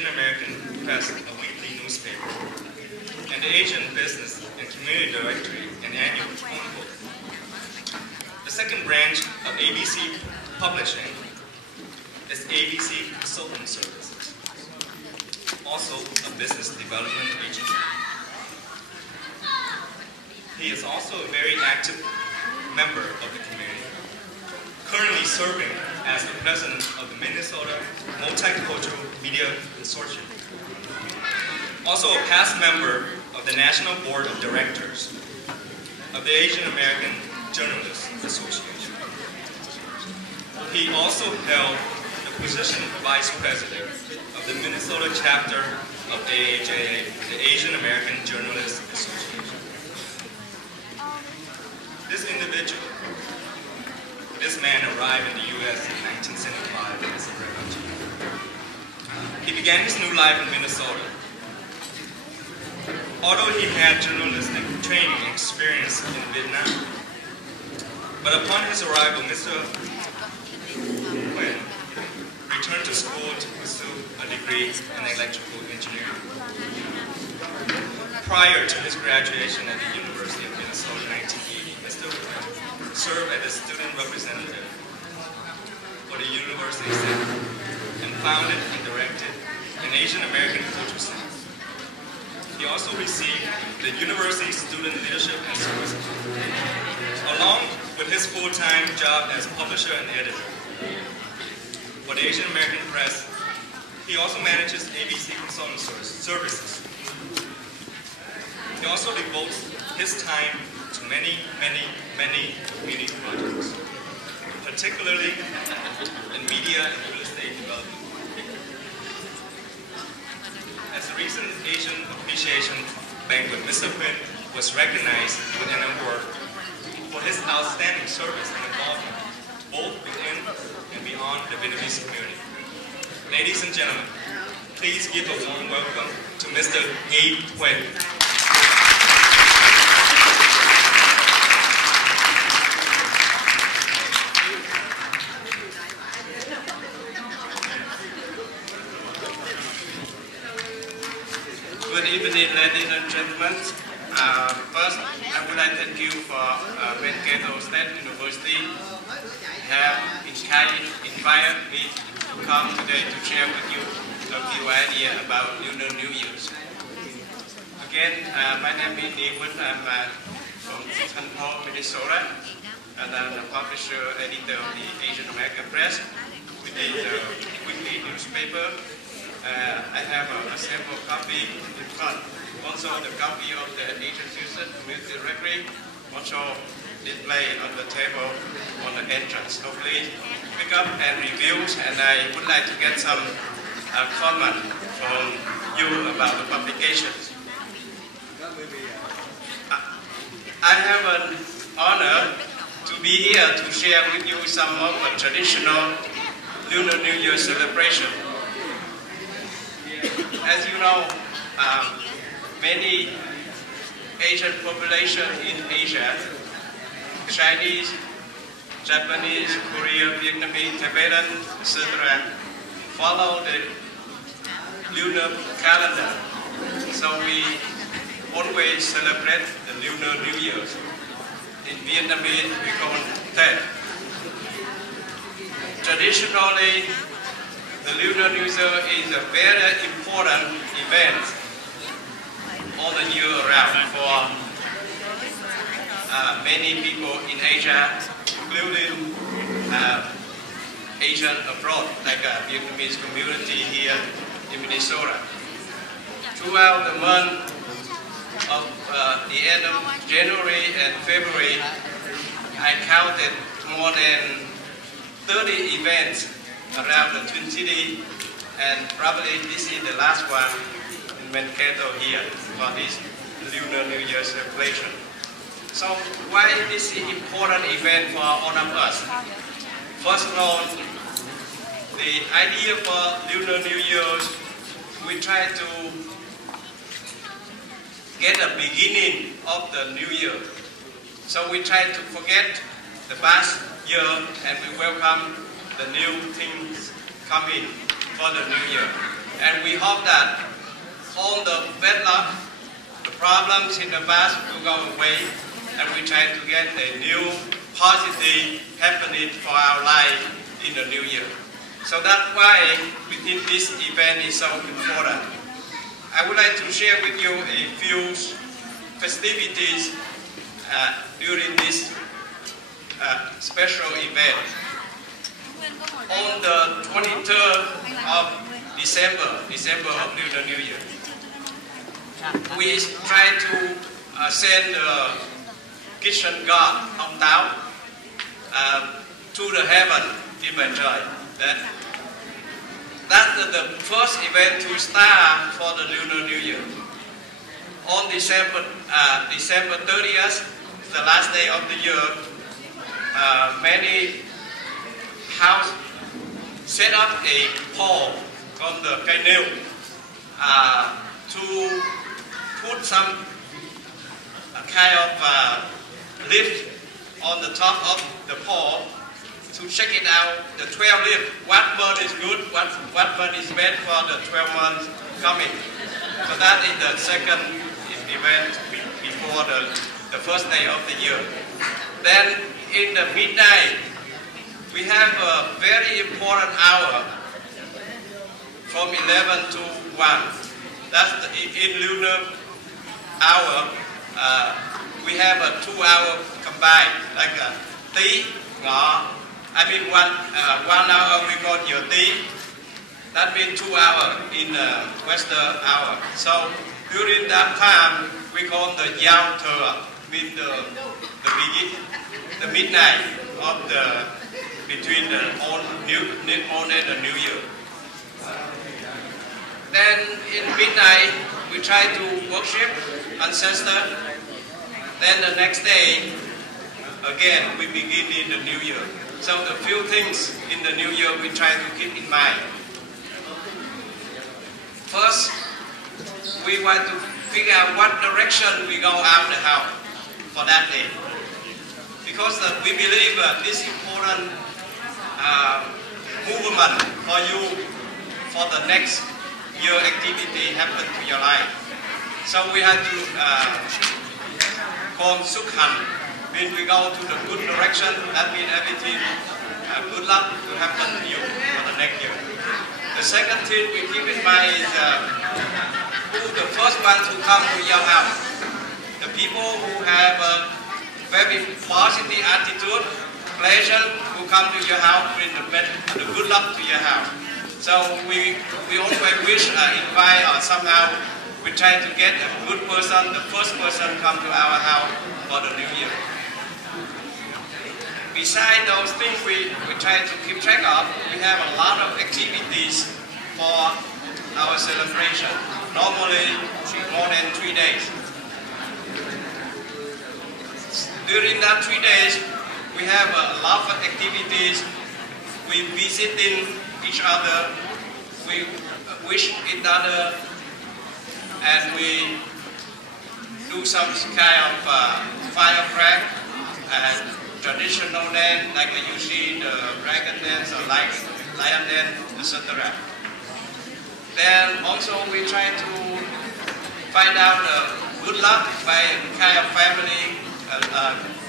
Asian American Press, a weekly newspaper, and the Asian Business and Community Directory, an annual phone book. The second branch of ABC Publishing is ABC Consulting Services, also a business development agency. He is also a very active member of the community, currently serving as the president of the Minnesota Multicultural Media Consortium. Also a past member of the National Board of Directors of the Asian American Journalists Association. He also held the position of vice president of the Minnesota chapter of AAJA, the Asian American Journalists Association. This individual, this man arrived in the U.S. in 1975 as a refugee. He began his new life in Minnesota. Although he had journalistic training experience in Vietnam, but upon his arrival, Mr. Huynh returned to school to pursue a degree in electrical engineering. Prior to his graduation at the University of Minnesota in 1980, Mr. Huynh served as a student representative for the University Center and founded and directed an Asian American Culture Center. He also received the University Student Leadership and Service Award, along with his full-time job as publisher and editor. For the Asian American Press, he also manages ABC Consulting Services. He also devotes his time to many community projects, particularly in media and real estate development. At the recent Asian Appreciation Banquet, Mr. Huynh was recognized with an award for his outstanding service and involvement both within and beyond the Vietnamese community. Ladies and gentlemen, please give a warm welcome to Mr. Nghi Huynh. Good evening, ladies and gentlemen. First, I would like to thank you for Mankato State University have invited me to come today to share with you a few ideas about Lunar New Year's. Again, my name is Nghi Huynh. I'm from St. Paul, Minnesota, and I'm the publisher, editor of the Asian American Press, which is a weekly newspaper. I have a sample copy in front. Also the copy of the Asian Student Community Directory, also displayed on the table on the entrance. So please pick up and reviews, and I would like to get some comment from you about the publications. I have an honor to be here to share with you some of the traditional Lunar New Year celebration. As you know, many Asian population in Asia, Chinese, Japanese, Korean, Vietnamese, Tibetan, etc., follow the lunar calendar. So we always celebrate the Lunar New Year. In Vietnamese, we call it Tet. Traditionally, the Lunar New Year is a very important event all the year around for many people in Asia, including Asian abroad, like a Vietnamese community here in Minnesota. Throughout the month of the end of January and February, I counted more than 30 events around the Twin Cities, and probably this is the last one in Mankato here for this Lunar New Year celebration. So why this is important event for all of us? First of all, the idea for Lunar New Year, we try to get a beginning of the new year. So we try to forget the past year and we welcome the new things coming for the new year. And we hope that all the backlog, the problems in the past will go away, and we try to get a new positive happening for our life in the new year. So that's why we think this event is so important. I would like to share with you a few festivities during this special event. On the 23rd of December of the New Year, we try to send the kitchen god ông Táo to the heaven in my trời. That's the first event to start for the Lunar New Year. On December 30th, the last day of the year, many houses set up a pole from the cây nêu to put some kind of lift on the top of the pole to check it out, the 12 lift, what month is good, what month is bad for the 12 months coming. So that is the second event before the first day of the year. Then in the midnight, we have a very important hour from 11 to 1. That's in lunar hour. We have a 2-hour combined, like a tí, ngọ. I mean one hour we call your tí. That means 2 hours in Western hour. So during that time, we call the giao thừa, mean the midnight of between the old and the New Year. Then in midnight, we try to worship ancestor. Then the next day, again, we begin in the New Year. So the few things in the New Year we try to keep in mind. First, we want to figure out what direction we go out the house for that day. Because we believe this important movement for you for the next year activity happen to your life. So we have to call Sukhan. When we go to the good direction, that means everything good luck to happen to you for the next year. The second thing we keep in mind is who the first ones who come to your house. The people who have a very positive attitude, pleasure, who come to your house bring the good luck to your house. So we always wish, invite, or somehow we try to get a good person, the first person come to our house for the New Year. Besides those things we try to keep track of, we have a lot of activities for our celebration. Normally more than 3 days. During that 3 days, we have a lot of activities. We visiting each other, we wish each other, and we do some kind of firecracker and traditional dance, like you see the dragon dance or lion dance, etc. Then also we try to find out good luck by kind of family,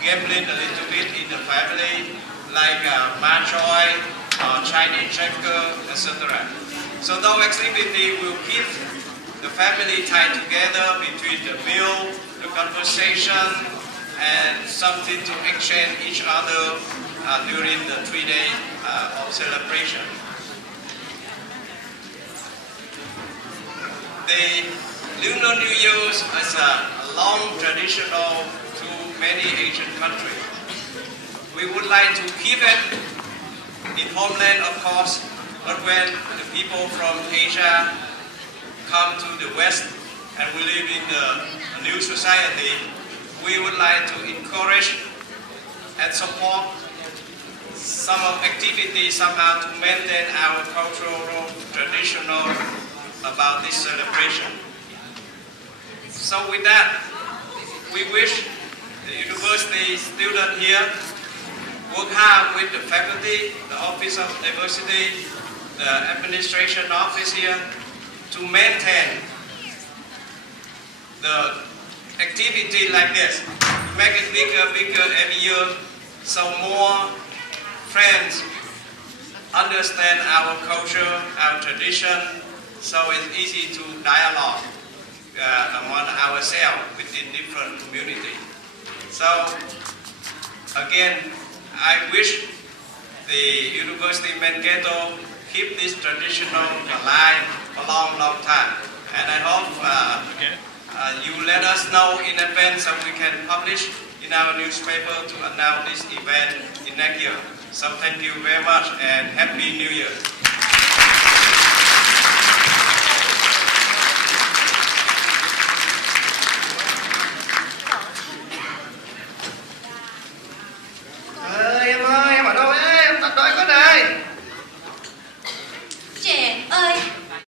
gambling a little bit in the family, like mahjong, Chinese checker, etc. So those activities will keep the family tied together between the meal, the conversation, and something to exchange each other during the 3 days of celebration. The Lunar New Year is a long traditional to many Asian countries. We would like to keep it in homeland, of course, but when the people from Asia come to the West and we live in a new society, we would like to encourage and support some of activities somehow to maintain our cultural, traditional about this celebration. So with that, we wish the university student here work hard with the faculty, the Office of Diversity, the administration office here, to maintain the activity like this, to make it bigger every year, so more friends understand our culture, our tradition, so it's easy to dialogue among ourselves within different communities. So again, I wish the University of Mankato keep this traditional alive for a long time, and I hope you let us know in advance so we can publish in our newspaper to announce this event in next year. So thank you very much and Happy New Year.